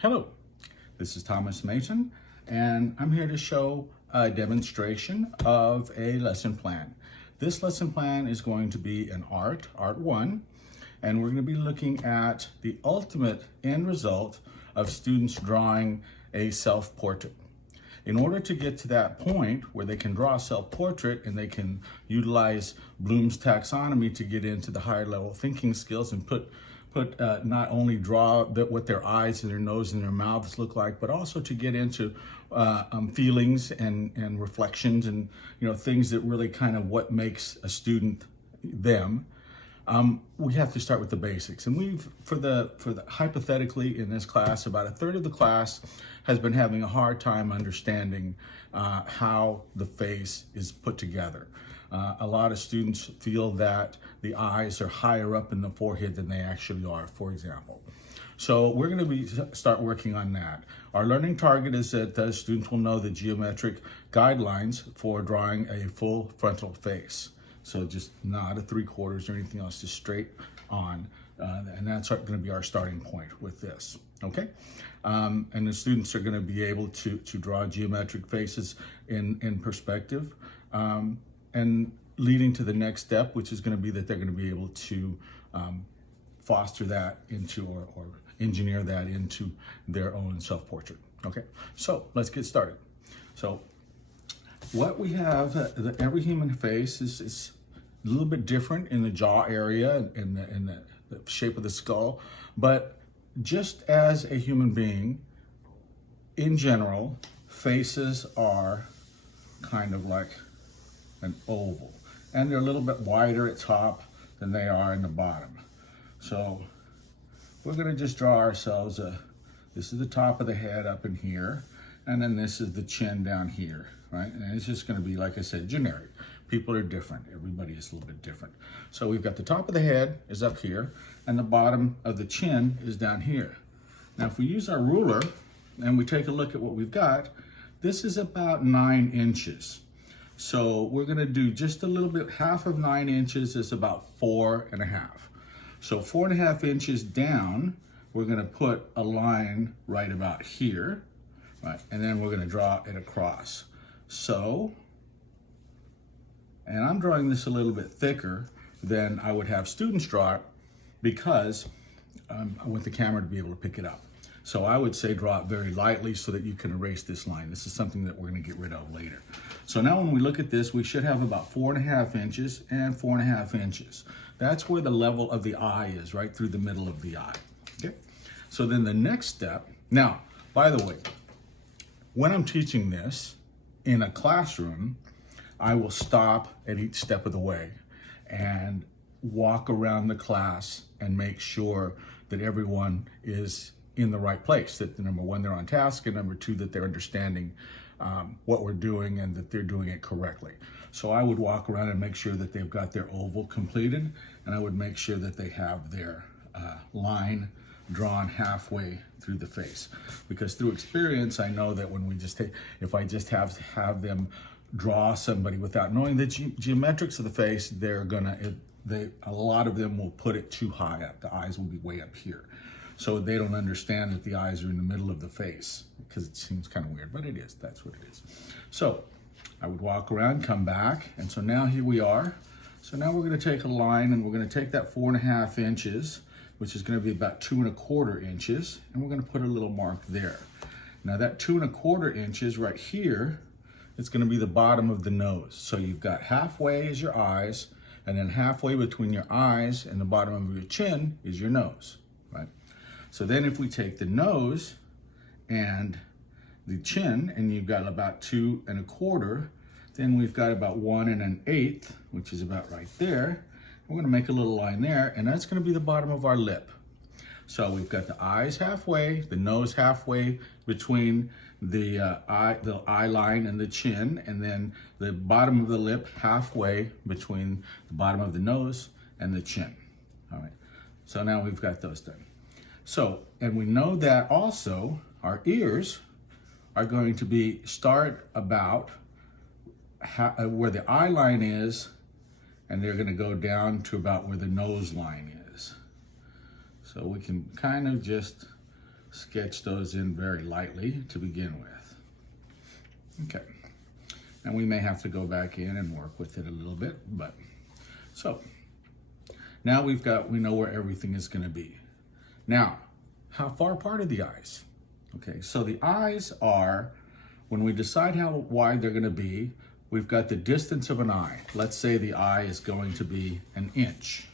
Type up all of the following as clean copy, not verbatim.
Hello, this is Thomas Mason, and I'm here to show a demonstration of a lesson plan. This lesson plan is going to be an Art 1, and we're going to be looking at the ultimate end result of students drawing a self-portrait. In order to get to that point where they can draw a self-portrait and they can utilize Bloom's taxonomy to get into the higher level thinking skills and not only draw what their eyes and their nose and their mouths look like, but also to get into feelings and reflections and things that really kind of what makes a student them. We have to start with the basics, and we've for the hypothetically in this class, about a third of the class has been having a hard time understanding how the face is put together. A lot of students feel that the eyes are higher up in the forehead than they actually are, for example. So we're going to start working on that. Our learning target is that the students will know the geometric guidelines for drawing a full frontal face. So just not a 3/4 or anything else, just straight on. And that's going to be our starting point with this, okay? And the students are going to be able to draw geometric faces in perspective. And leading to the next step, which is going to be that they're going to be able to foster that into or engineer that into their own self-portrait. Okay, so let's get started. So what we have, every human face is a little bit different in the jaw area and the shape of the skull, but just as a human being, in general, faces are kind of like an oval, and they're a little bit wider at top than they are in the bottom. So we're going to just draw ourselves this is the top of the head up in here, and then this is the chin down here, right? And it's just going to be, like I said, generic. People are different. Everybody is a little bit different. So we've got the top of the head is up here, and the bottom of the chin is down here. Now if we use our ruler and we take a look at what we've got, this is about 9 inches. So we're going to do just a little bit. Half of 9 inches is about 4.5. So 4.5 inches down, we're going to put a line right about here, right? And then we're going to draw it across. So, and I'm drawing this a little bit thicker than I would have students draw it because I want the camera to be able to pick it up. So I would say draw it very lightly so that you can erase this line. This is something that we're going to get rid of later. So now when we look at this, we should have about 4.5 inches and 4.5 inches. That's where the level of the eye is, right through the middle of the eye. Okay. So then the next step, now, by the way, when I'm teaching this in a classroom, I will stop at each step of the way and walk around the class and make sure that everyone is in the right place, that number one, they're on task, and number two, that they're understanding what we're doing and that they're doing it correctly. So I would walk around and make sure that they've got their oval completed, and I would make sure that they have their line drawn halfway through the face. Because through experience, I know that when we just take, if I just have them draw somebody without knowing the geometrics of the face, a lot of them will put it too high up. The eyes will be way up here. So they don't understand that the eyes are in the middle of the face, because it seems kind of weird, but it is, that's what it is. So I would walk around, come back, and so now here we are. So now we're going to take a line, and we're going to take that 4.5 inches, which is going to be about 2.25 inches, and we're going to put a little mark there. Now that 2.25 inches right here, it's going to be the bottom of the nose. So you've got halfway is your eyes, and then halfway between your eyes and the bottom of your chin is your nose, right? So then if we take the nose and the chin, and you've got about 2.25, then we've got about 1.125, which is about right there. We're going to make a little line there, and that's going to be the bottom of our lip. So we've got the eyes halfway, the nose halfway between the eye line and the chin, and then the bottom of the lip halfway between the bottom of the nose and the chin. All right, so now we've got those done. So, and we know that also our ears are going to start about where the eye line is, and they're going to go down to about where the nose line is. So we can kind of just sketch those in very lightly to begin with. Okay, and we may have to go back in and work with it a little bit, but so now we know where everything is going to be. Now, how far apart are the eyes? Okay, so the eyes are, when we decide how wide they're going to be, we've got the distance of an eye. Let's say the eye is going to be an inch.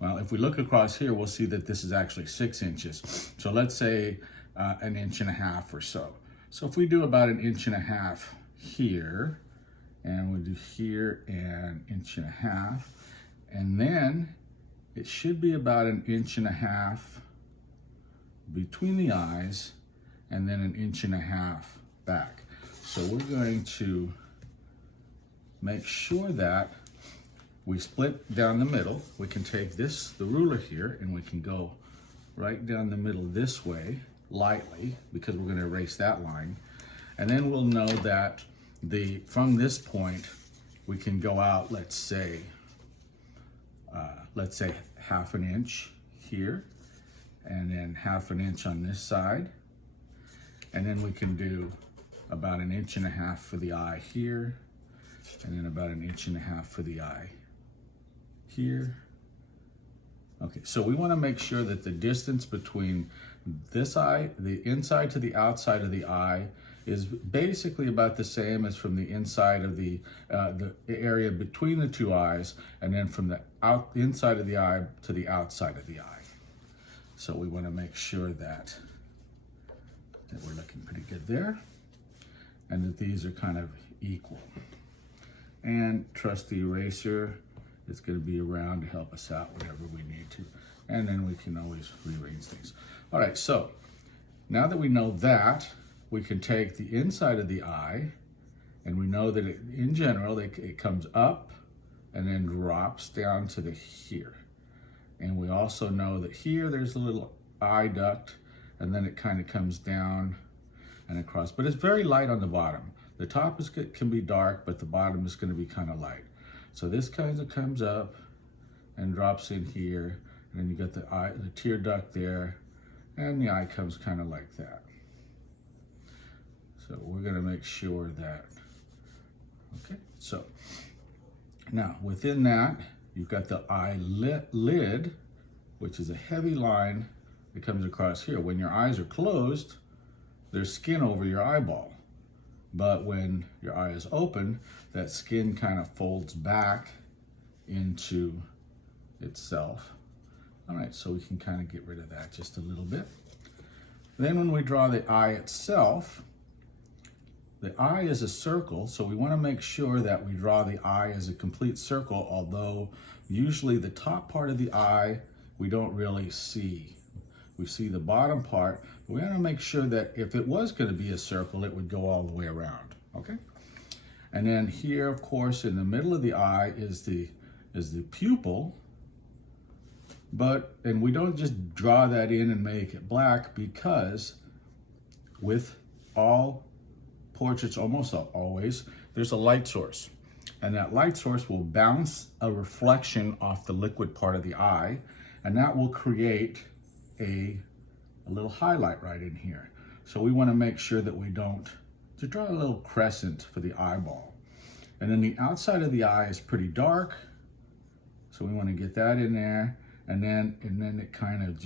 Well, if we look across here, we'll see that this is actually 6 inches. So let's say an inch and a half or so. So if we do about an inch and a half here, and we do here an inch and a half, and then it should be about an inch and a half between the eyes, and then an inch and a half back. So we're going to make sure that we split down the middle. We can take the ruler here, and we can go right down the middle this way, lightly, because we're going to erase that line. And then we'll know that from this point, we can go out, let's say half an inch here, and then half an inch on this side. And then we can do about an inch and a half for the eye here, and then about an inch and a half for the eye here. Okay, so we want to make sure that the distance between this eye, the inside to the outside of the eye, is basically about the same as from the inside of the area between the two eyes, and then from the inside of the eye to the outside of the eye. So we want to make sure that we're looking pretty good there, and that these are kind of equal. And trusty eraser is going to be around to help us out whenever we need to. And then we can always rearrange things. All right, so now that we know that, we can take the inside of the eye, and we know that in general, it comes up and then drops down to here. And we also know that here there's a little eye duct, and then it kind of comes down and across. But it's very light on the bottom. The top can be dark, but the bottom is going to be kind of light. So this kind of comes up and drops in here, and then you got the tear duct there, and the eye comes kind of like that. So we're going to make sure that, okay, so now within that, you've got the eyelid, which is a heavy line that comes across here. When your eyes are closed, there's skin over your eyeball. But when your eye is open, that skin kind of folds back into itself. All right, so we can kind of get rid of that just a little bit. Then when we draw the eye itself, the eye is a circle, so we want to make sure that we draw the eye as a complete circle, although usually the top part of the eye we don't really see. We see the bottom part, but we want to make sure that if it was going to be a circle, it would go all the way around, okay? And then here, of course, in the middle of the eye is the pupil, and we don't just draw that in and make it black, because with all portraits, almost always, there's a light source. And that light source will bounce a reflection off the liquid part of the eye, and that will create a little highlight right in here. So we want to make sure that we don't, to draw a little crescent for the eyeball. And then the outside of the eye is pretty dark, so we want to get that in there. And then it kind of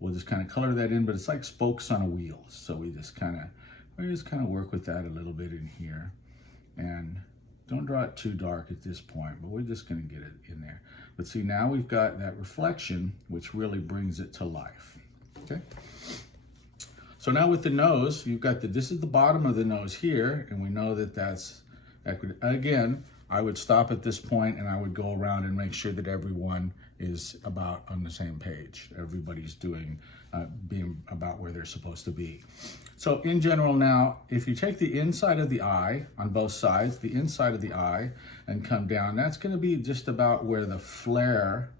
we'll just kind of color that in, but it's like spokes on a wheel. So we just kind of work with that a little bit in here. And don't draw it too dark at this point, but we're just going to get it in there. But see, now we've got that reflection, which really brings it to life. Okay. So now with the nose, you've got this is the bottom of the nose here, and we know that that's equity. Again, I would stop at this point and I would go around and make sure that everyone is about on the same page. Everybody's being about where they're supposed to be. So in general now, if you take the inside of the eye on both sides, the inside of the eye, and come down, that's going to be just about where the flare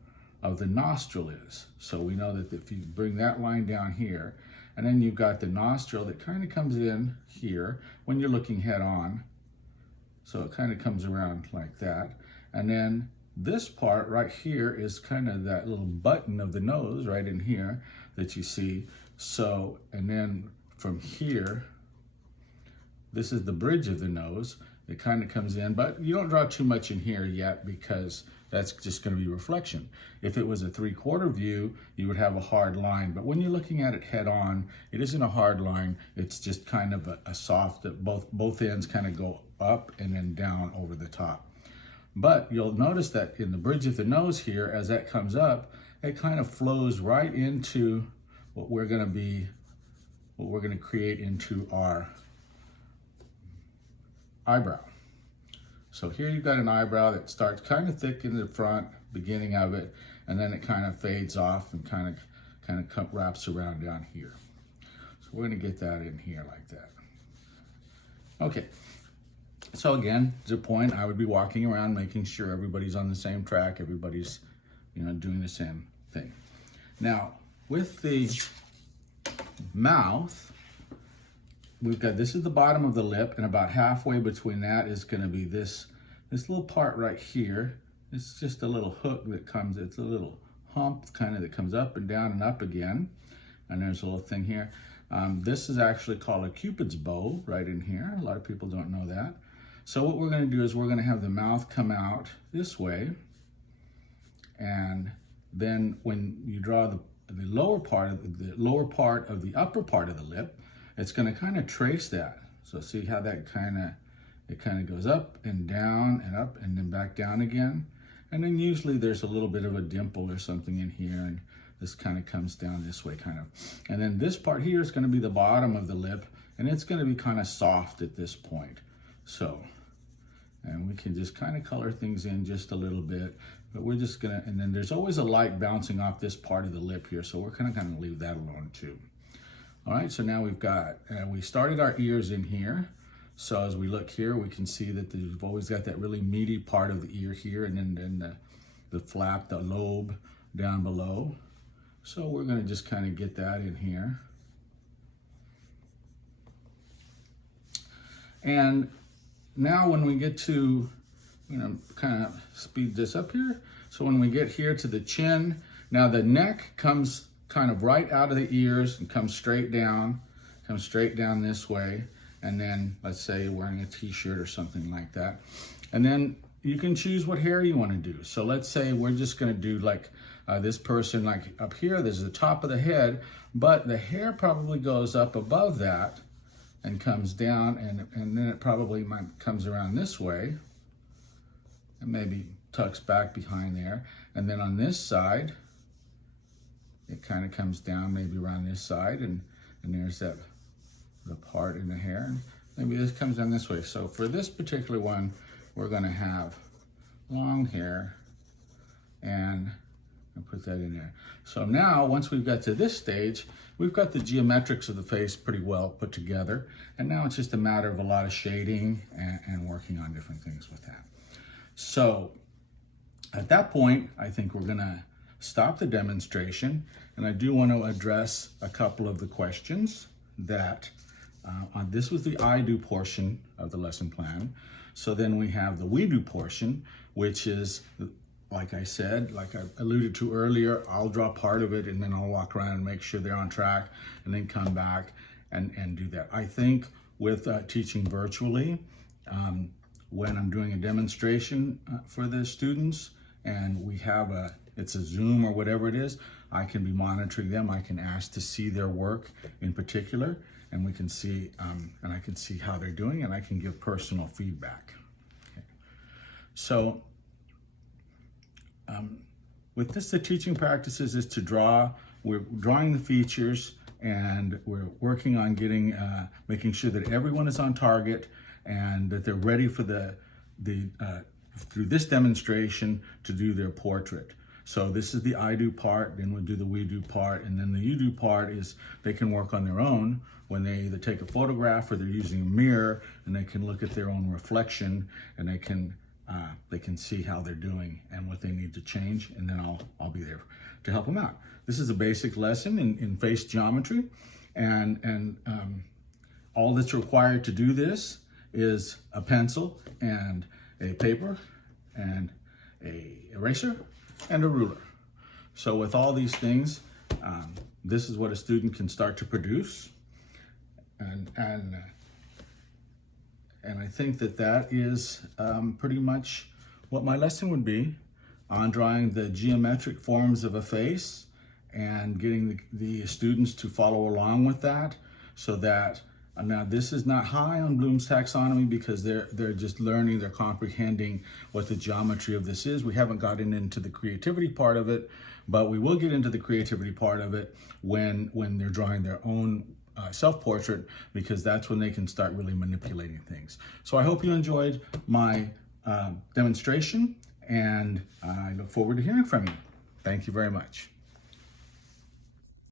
of the nostril is. So we know that if you bring that line down here, and then you've got the nostril that kind of comes in here when you're looking head on. So it kind of comes around like that. And then this part right here is kind of that little button of the nose right in here that you see. So, and then from here, this is the bridge of the nose. It kind of comes in, but you don't draw too much in here yet because that's just going to be reflection. If it was a 3/4 view, you would have a hard line, but when you're looking at it head on, it isn't a hard line. It's just kind of a soft, that both ends kind of go up and then down over the top. But you'll notice that in the bridge of the nose here, as that comes up, it kind of flows right into what we're going to create into our eyebrow. So here you've got an eyebrow that starts kind of thick in the front, beginning of it, and then it kind of fades off and kind of wraps around down here. So we're going to get that in here like that. Okay. So again, to the point, I would be walking around making sure everybody's on the same track, everybody's, doing the same thing. Now, with the mouth, we've got, this is the bottom of the lip, and about halfway between that is going to be this little part right here. It's just a little hook that comes, it's a little hump kind of that comes up and down and up again. And there's a little thing here. This is actually called a Cupid's bow right in here. A lot of people don't know that. So what we're going to do is we're going to have the mouth come out this way. And then when you draw the lower part of the upper part of the lip, it's going to kind of trace that. So see how that it kind of goes up and down and up and then back down again. And then usually there's a little bit of a dimple or something in here, and this kind of comes down this way kind of. And then this part here is going to be the bottom of the lip, and it's going to be kind of soft at this point. So, and we can just kind of color things in just a little bit, but we're just gonna, and then there's always a light bouncing off this part of the lip here, so we're kind of gonna leave that alone too. All right, so now we've got, we started our ears in here. So as we look here, we can see that we've always got that really meaty part of the ear here, and then the flap, the lobe down below. So we're gonna just kind of get that in here. And now when we get to, kind of speed this up here. So when we get here to the chin, now the neck comes kind of right out of the ears and comes straight down this way. And then let's say you're wearing a t-shirt or something like that. And then you can choose what hair you want to do. So let's say we're just going to do like this person, like up here, this is the top of the head, but the hair probably goes up above that and comes down, and then it probably comes around this way and maybe tucks back behind there. And then on this side, it kind of comes down maybe around this side, and there's the part in the hair. And maybe this comes down this way. So for this particular one, we're gonna have long hair and put that in there. So now, once we've got to this stage, we've got the geometrics of the face pretty well put together. And now it's just a matter of a lot of shading and working on different things with that. So at that point, I think we're gonna stop the demonstration. And I do want to address a couple of the questions that, this was the I do portion of the lesson plan. So then we have the we do portion, which is, like I said, like I alluded to earlier, I'll draw part of it and then I'll walk around and make sure they're on track and then come back and do that. I think with teaching virtually, when I'm doing a demonstration for the students and we have it's a Zoom or whatever it is, I can be monitoring them. I can ask to see their work in particular, and we can see, and I can see how they're doing, and I can give personal feedback. Okay. So with this, the teaching practices is to draw. We're drawing the features, and we're working on getting, making sure that everyone is on target and that they're ready for through this demonstration to do their portrait. So this is the I do part, then we'll do the we do part, and then the you do part is they can work on their own when they either take a photograph or they're using a mirror, and they can look at their own reflection, and they can see how they're doing and what they need to change, and then I'll be there to help them out. This is a basic lesson in face geometry, and all that's required to do this is a pencil and a paper and a eraser, and a ruler. So with all these things, this is what a student can start to produce. And I think that is pretty much what my lesson would be on drawing the geometric forms of a face and getting the students to follow along with that, so that now this is not high on Bloom's taxonomy because they're just learning, they're comprehending what the geometry of this is. We haven't gotten into the creativity part of it, but we will get into the creativity part of it when they're drawing their own self-portrait, because that's when they can start really manipulating things. So I hope you enjoyed my demonstration, and I look forward to hearing from you. Thank you very much.